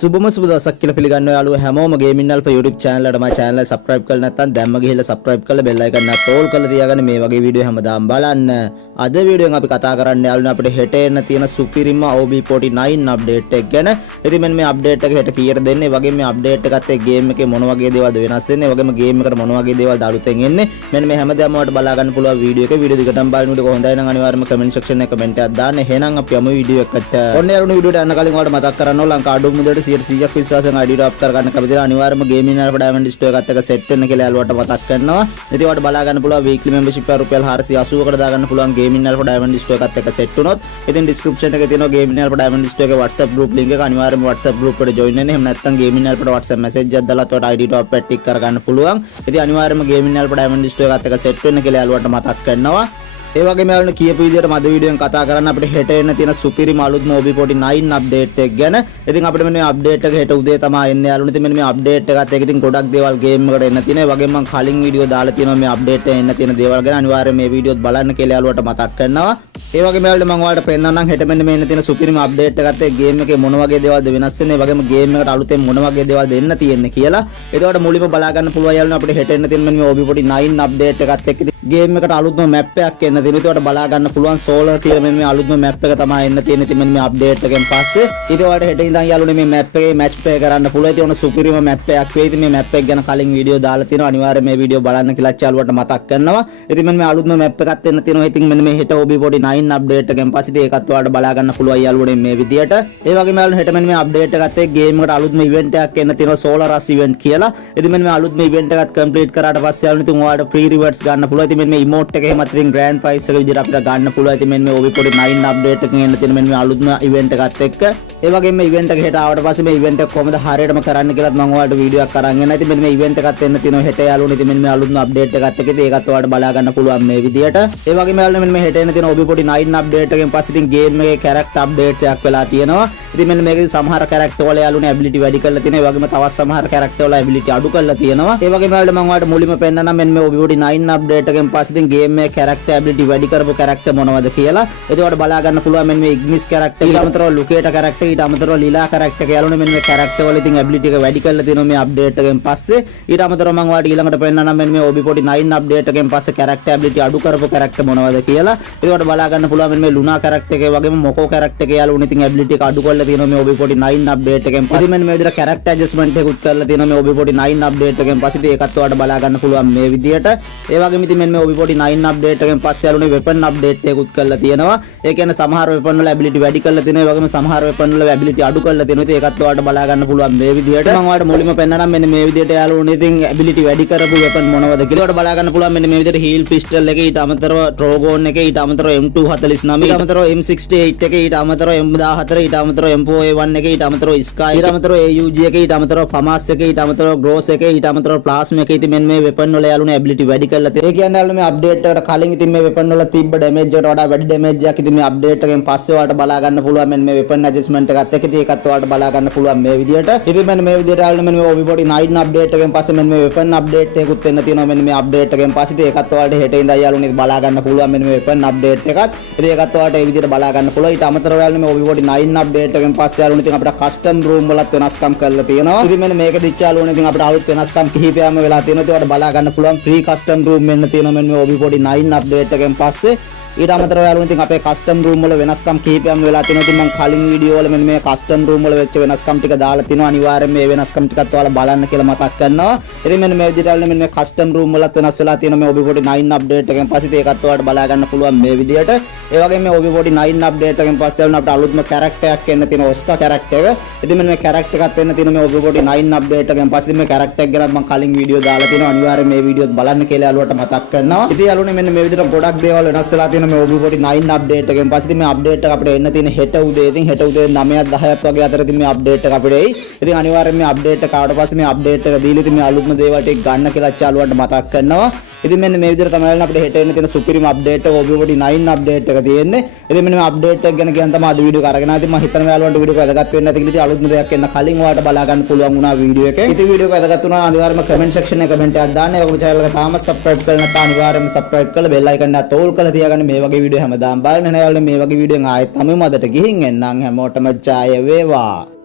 සුබම සුබ දවසක් කියලා පිළිගන්නවා යාළුවෝ හැමෝම ගේමින් අල්ෆා YouTube channel එකට මගේ channel එක subscribe කරලා නැත්නම් දැම්ම ගිහිල්ලා subscribe කරලා bell icon එක all කරලා තියාගන්න මේ වගේ වීඩියෝ හැමදාම බලන්න. අද වීඩියෝෙන් අපි කතා කරන්න යාළුවනේ අපිට හෙට එන්න තියෙන සුපිරිම OB49 update එක ගැන. ඉතින් මෙන්න මේ update එක හෙට කීයට දෙන්නේ? ඒ වගේම මේ update එකත් එක්ක game එකේ මොන වගේ දේවල්ද වෙනස් වෙන්නේ? ඒ වගේම game එකට මොන වගේ දේවල්ද අලුතෙන් එන්නේ? මෙන්න මේ හැමදාම ඔයාලට බලා ගන්න පුළුවන් වීඩියෝ එක. වීඩියෝ දිගටම බලන්න උඩ හොඳයි නම් අනිවාර්යයෙන්ම comment section එකේ comment එකක් දාන්න. එහෙනම් අපි යමු වීඩියෝ එකට. ඔන්න යාළුවනේ වීඩියෝට යන්න කලින් ඔයාලට මතක් කරන්න ඕන ලංකා අඩු මුදලට 100ක් විශ්වාසයෙන් ID drop කරගන්න කැමතිලා අනිවාර්යයෙන්ම ගේමින් අල්ෆා ඩයමන්ඩ් ස්ටෝර් එකත් එක්ක set වෙන්න කියලා යාළුවට මතක් කරනවා. ඉතින් ඔයාලට බලා ගන්න පුළුවන් weekly membership එක රුපියල් 480කට දාගන්න පුළුවන් ගේමින් අල්ෆා ඩයමන්ඩ් ස්ටෝර් එකත් එක්ක set වුණොත්. ඉතින් description එකේ තියෙනවා ගේමින් අල්ෆා ඩයමන්ඩ් ස්ටෝර් එකේ WhatsApp group link එක. අනිවාර්යයෙන්ම WhatsApp group එකට join වෙන්න. එහෙම නැත්නම් ගේමින් අල්ෆාට WhatsApp message එකක් දාලා ඔයාලට ID drop එක ටික් කරගන්න පුළුවන්. ඉතින් අනිවාර්යයෙන්ම ගේමින් අල්ෆා ඩයමන්ඩ් ස්ටෝර් එකත් එක්ක set වෙන්න කියලා යාළුවට මතක් කරනවා. ඒ වගේම යාළුවනේ කියපු විදිහට මද වීඩියෝෙන් කතා කරන්න අපිට හෙට එන්න තියෙන සුපිරිම අලුත්ම OB49 අප්ඩේට් එක ගැන. ඉතින් අපිට මෙන්න මේ අප්ඩේට් එක හෙට උදේ තමයි එන්නේ යාළුවනේ. ඉතින් මෙන්න මේ අප්ඩේට් එකත් එක්ක ඉතින් ගොඩක් දේවල් ගේම් එකට එන්න තියෙනවා. ඒ වගේම මම කලින් වීඩියෝ දාලා තියෙනවා මේ අප්ඩේට් එකේ එන්න තියෙන දේවල් ගැන. අනිවාර්යයෙන් මේ වීඩියෝත් බලන්න කියලා යාළුවට මතක් කරනවා. ඒ වගේම යාළුවනේ මම ඔයාලට පෙන්නන්නම් හෙට මෙන්න මේ එන්න තියෙන සුපිරිම අප්ඩේට් එකත් එක්ක ගේම් එකේ මොන වගේ දේවල්ද වෙනස් වෙන්නේ. ඒ වගේම ගේම් එකට අලුතෙන් මොන වගේ දේවල්ද එන්න තියෙන්නේ කියලා. ඒකට මුලින්ම බලා ගන්න පුළුවන් යාළුවනේ අපිට හෙට එන්න තියෙන මෙන්න මේ OB49 අප්ඩේට් එකත් එක්ක ගේම් එකට අලුත්ම මැප් එකක් එන්න තියෙනවා. ඒකට බලා ගන්න පුළුවන් සෝලර් තියෙන මෙන්න මේ අලුත්ම මැප් එක තමයි එන්න තියෙන්නේ. ඉතින් මෙන්න මේ අප්ඩේට් එකෙන් පස්සේ ඊට ඔයාලට හෙට ඉඳන් යාළුවනේ මේ මැප් එකේ මැච් ප්ලේ කරන්න පුළුවන්. ඉතින් ඔන්න සුපිරිම මැප් එකක් වෙයි. ඉතින් මේ මැප් එක ගැන කලින් වීඩියෝ දාලා තියෙනවා. අනිවාර්යයෙන් මේ වීඩියෝ බලන්න කියලා යාළුවට මතක් කරනවා. ඉතින් මෙන්න මේ අලුත්ම මැප් එකක් එන්න තියෙනවා. ඉතින් මෙන්න මේ හෙට OB49 අප්ඩේට් එකෙන් පස්සේ ඒකත් ඔයාලට බලා ගන්න පුළුවන් යාළුවනේ මේ විදියට. ඒ වගේම යාළුවනේ හෙට මෙන්න මේ අප්ඩේට් එකත් එක්ක ගේම් එකට අලුත්ම ඉවෙන්ට් එකක් එන්න තියෙනවා. සෝලර් රස් ඉවෙන්ට් කියලා. ඉතින් මෙන්න මේ අලුත්ම ඉවෙන්ට් එකත් කම්ප්ලීට් කරාට පස්සේ යාළුවනේ ඉතින් ඔයාලට ෆ්‍රී රිවර්ඩ්ස් ගන්න පුළුවන්. ඉතින් මෙන්න මේ ඉමෝට් එක එහෙමත් ඉතින් ග්‍රෑන්ඩ් ප්‍රයිස් එක විදිහට අපිට ගන්න පුළුවන්. ඉතින් මෙන්න මේ OB49 අප්ඩේට් එකකින් එන්න තියෙන මෙන්න මේ අලුත්ම ඉවෙන්ට් එකත් එක්ක. ඒ වගේම මේ ඉවෙන්ට් එක හෙට ආවට පස්සේ මේ ඉවෙන්ට් එක කොහොමද හරියටම කරන්න කියලාත් මම ඔයාලට වීඩියෝ එකක් අරන් එනවා. ඉතින් මෙන්න මේ ඉවෙන්ට් එකත් එන්න තියෙනවා හෙට යාළුවනේ. ඉතින් මෙන්න මේ අලුත්ම අප්ඩේට් එකත් එක්ක ඉතින් ඒකත් ඔයාලට බලා ගන්න පුළුවන් මේ විදියට. ඒ වගේම යාළුවනේ මෙන්න මේ හෙට එන්න තියෙන OB49 අප්ඩේට් එකෙන් පස්සේ ඉතින් ගේම් එකේ කැරක්ටර් අප්ඩේට් එකක් වෙලා තියෙනවා. ඉතින් මෙන්න මේකේ සමහර කැරක්ටර් වල යාළුවනේ ඇබිලිටි වැඩි කරලා තියෙනවා. ඒ වගේම තවත් සමහර කැරක්ටර් වල ඇබිලිටි අඩු කරලා තියෙනවා. ඒ වගේම යාළුවනේ මම ඔයාලට මුලින්ම පෙන්නන්නම් මෙන්න මේ OB49 අප්ඩේට් එකෙන් පස්සේ ඉතින් ගේම් එකේ කැරක්ටර් ඇබිලිටි වැඩි කරපු කැරක්ටර් මොනවද කියලා. ඒකට බලා ගන්න පුළුවන් මෙන්න මේ ඉග්නිස් කැරක්ටර් ඊට අමතරව ලුකේටා කැරක්ටර් ඊට අමතරව ලීලා කැරක්ටර් කියලා මෙන්න මේ කැරක්ටර් වල ඉතින් ඇබිලිටි එක වැඩි කරලා තියෙනවා මේ අප්ඩේට් එකෙන් පස්සේ. ඊට අමතරව මම ඔයාලට ඊළඟට පෙන්නන්නම් මෙන්න මේ OB49 අප්ඩේට් එකෙන් පස්සේ කැරක්ටර් ඇබිලිටි අඩු කරපු කැරක්ටර් මොනවද කියලා. ඒකට බලා ගන්න පුළුවන් මෙන්න මේ ලුනා කැරක්ටර් එකේ වගේම මොකෝ කැරක්ටර් එකේ යාළුවනේ ඉතින් ඇබිලිටි එක අඩු කරලා තියෙනවා මේ OB49 අප්ඩේට් එකෙන් පස්සේ. මෙන්න මේ විදිහට කැරක්ටර් ඇඩ්ජස්ට්මන්ට් එකකුත් කරලා තියෙනවා මේ OB49 අප්ඩේට් එකෙන් පස්සේ. ඉතින් ඒකත් ඔයාලට බලා ගන්න පුළුවන් මේ විදිහට. ඒ වගේම ඉතින් මෙන්න මේ OB49 අප්ඩේට් එකෙන් පස්සේ යාළුවනේ වෙපන් අප්ඩේට් එකකුත් කරලා තියෙනවා. ඒ කියන්නේ සමහර වෙපන් වල ඇබිලිටි වැඩි කරලා තියෙනවා. ඒ වගේම සමහර වෙපන් වල ඇබිලිටි අඩු කරලා තියෙනවා. ඉතින් ඒකත් ඔයාලට බලා ගන්න පුළුවන් මේ විදිහට. මම ඔයාලට මුලින්ම පෙන්නනම් මෙන්න මේ විදිහට යාළුවනේ ඉතින් ඇබිලිටි වැඩි කරපු වෙපන් මොනවද කියලා ඔයාලට බලා ගන්න පුළුවන් මෙන්න මේ විදිහට හීල් පිස්ටල් එකේ ඊට අමතරව ට්‍රෝගෝන් එකේ ඊට අමතරව M249 ඊට අමතරව M68 එකේ ඊට අමතරව M14 ඊට අමතරව M4A1 එකේ ඊට අමතරව ස්කයි ඊට අමතරව AUG එකේ ඊට අමතරව ෆමාස් එකේ ඊට අමතරව ග්‍රෝස් එකේ ඊට අමතරව ප්ලාස්මා එකේ ඉතින් මෙන්න මේ වෙපන් වල යාළුවනේ ඇබිලිටි වැඩි කරලා තියෙනවා. ඒ කියන්නේ යාළුවනේ මේ අප්ඩේට් එකට කලින් ඉතින් මේ වෙපන් වල තිබ්බ ඩැමේජ් එකට වඩා වැඩි ඩැමේජ් එකක් ඉතින් මේ අප්ඩේට් එකෙන් පස්සේ ඔයාලට බලා ගන්න පුළුවන් මෙන්න මේ වෙපන් ඇඩ්ජස්ට්මන්ට් එකත් එක්ක. ඉතින් ඒකත් ඔයාලට බලා ගන්න පුළුවන් මේ විදිහට. ඉතින් මෙන්න මේ විදිහට යාළුවනේ මෙන්න මේ OB49 අප්ඩේට් එකෙන් පස්සේ මෙන්න මේ වෙපන් අප්ඩේට් එකකුත් එන්න තියෙනවා මෙන්න මේ අප්ඩේට් එකෙන් පස්සේ. ඉතින් ඒකත් ඔයාලට හෙට ඉඳන් යාළුවනේ බලා ගන්න පුළුවන් මෙන්න මේ වෙපන් අප්ඩේට් එකත්. ඉතින් ඒකත් ඔයාලට මේ විදිහට බලා ගන්න පුළුවන්. ඊට අමතරව යාළුවනේ මේ OB49 අප්ඩේට් එකෙන් පස්සේ යාළුවනේ ඉතින් අපිට කස්ටම් රූම් වලත් වෙනස්කම් කරලා තියෙනවා. ඉතින් මෙන්න මේක දිච්ච යාළුවනේ ඉතින් අපිට අලුත් වෙනස්කම් කිහිපයක්ම වෙලා තියෙනවා. ඒකට බලා ගන්න පුළුවන් ෆ්‍රී කස්ටම් රූම් මෙන්න තියෙනවා මෙන්න මේ OB49 අප්ඩේට් එකෙන් පස්සේ. ඊට අමතරව යාළුවනේ ඉතින් අපේ කස්ටම් රූම් වල වෙනස්කම් කිහිපයක්ම වෙලා තියෙනවා. ඉතින් මම කලින් වීඩියෝ වල මෙන්න මේ කස්ටම් රූම් වල වෙච්ච වෙනස්කම් ටික දාලා තිනවා. අනිවාර්යයෙන් මේ වෙනස්කම් ටිකත් ඔයාලා බලන්න කියලා මතක් කරනවා. ඉතින් මෙන්න මේ විදිහට යාළුවනේ මෙන්න මේ කස්ටම් රූම් වලත් වෙනස් වෙලා තියෙනවා මේ OB49 අප්ඩේට් එකෙන් පස්සේ. ඒකත් ඔයාලට බලා ගන්න පුළුවන් මේ විදිහට. ඒ වගේම මේ OB49 අප්ඩේට් එකෙන් පස්සේ යාළුවනේ අපිට අලුත්ම කැරක්ටර් එකක් එන්න තියෙනවා ඔස්කා කැරක්ටර් එක. ඉතින් මෙන්න මේ කැරක්ටර් එකත් එන්න තියෙනවා මේ OB49 අප්ඩේට් එකෙන් පස්සේ. මේ කැරක්ටර් එක ගැන මම කලින් වීඩියෝ දාලා තියෙනවා. අනිවාර්යයෙන් මේ වීඩියෝත් බලන්න කියලා යාළුවට මතක් කරනවා. ඉතින් යාළුවනේ මෙන්න මේ විදිහට ගොඩක් දේවල් වෙනස් වෙලා තියෙනවා මේ OB49 අප්ඩේට් එකෙන් පස්සේ. මේ අප්ඩේට් එක අපිට එන්න තියෙන හෙට උදේ. ඉතින් හෙට උදේ 9ක් 10ක් වගේ අතර ඉතින් මේ අප්ඩේට් එක අපිට එයි. ඉතින් අනිවාර්යයෙන් මේ අප්ඩේට් එක ආවට පස්සේ මේ අප්ඩේට් එක දීලා ඉතින් මේ අලුත්ම දේවල් ටික ගන්න කියලා යාළුවන්ට මතක් කරනවා. ඉතින් මෙන්න මේ විදිහට තමයි අපිට හෙට එන්න තියෙන සුපිරිම අප්ඩේට් එක OB49 අප්ඩේට් එක තියෙන්නේ. ඉතින් මෙන්න මේ අප්ඩේට් එක ගැන කියන්න තමයි අද වීඩියෝ එක අරගෙන ආවේ. ඉතින් මම හිතනවා යාළුවන්ට වීඩියෝ එක වැදගත් වෙන්න ඇති කියලා. ඉතින් අලුත්ම දෙයක් එන්න කලින් ඔයාලට බලා ගන්න පුළුවන් වුණා වීඩියෝ එකේ. ඉතින් වීඩියෝ එක වැදගත් වුණා අනිවාර්යයෙන්ම කමෙන්ට් සෙක්ෂන් එකේ කමෙන්ට් එකක් දාන්න. ඒ වගේම channel එක තාමත් subscribe කරලා නැත්නම් අනිවාර්යයෙන්ම subscribe කරලා bell icon එක තෝල් කරලා තියාගන්න. මේ වගේ වීඩියෝ හැමදාම බලන්න. නේ යාළුවනේ මේ වගේ වීඩියෝ ආයෙත් තමයි මදට ගිහින් එන්නම්. හැමෝටම ජය වේවා.